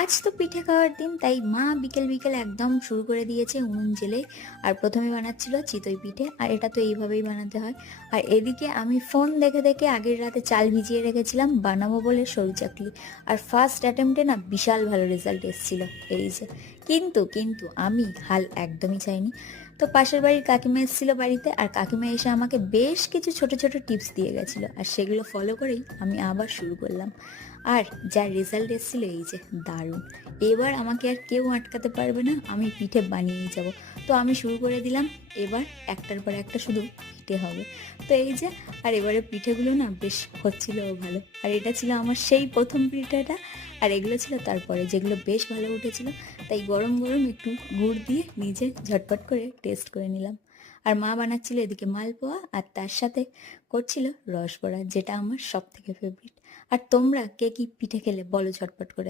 আজ তো পিঠে খাওয়ার দিন, তাই মা বিকেল বিকেল একদম শুরু করে দিয়েছে উনুন জেলে। আর প্রথমে বানাচ্ছিল চিতই পিঠে, আর এটা তো এইভাবেই বানাতে হয়। আর এদিকে আমি ফোন দেখে দেখে আগের রাতে চাল ভিজিয়ে রেখেছিলাম বানাবো বলে সরু চাকলি। আর ফার্স্ট অ্যাটেম্পটে না বিশাল ভালো রেজাল্ট এসেছিল। এই যে, কিন্তু আমি হাল একদমই চাইনি। তো পাশের বাড়ির কাকিমা এসেছিল বাড়িতে, আর কাকিমা এসে আমাকে বেশ কিছু ছোট ছোট টিপস দিয়ে গেছিলো, আর সেগুলো ফলো করেই আমি আবার শুরু করলাম। আর যার রেজাল্ট এসেছিল এই যে, দারুণ। এবার আমাকে আর কেউ আটকাতে পারবে না, আমি পিঠে বানিয়েই যাব। তো আমি শুরু করে দিলাম। এবার একটার পর একটা শুধু পিঠে হবে। তো এই যে, আর এবারে পিঠেগুলো না বেশ হচ্ছিলও ভালো। আর এটা ছিল আমার সেই প্রথম পিঠেটা। আর এগুলো ছিল তারপরে, যেগুলো বেশ ভালো উঠেছিল। তাই গরম গরম একটু গুড় দিয়ে নিজে ঝটপট করে টেস্ট করে নিলাম। আর মা বানাচ্ছিল এদিকে মালপোয়া, আর তার সাথে করছিল রসবড়া, যেটা আমার সব থেকে ফেভারিট। আর তোমরা কে কি পিঠে খেলে বলো ঝটপট করে।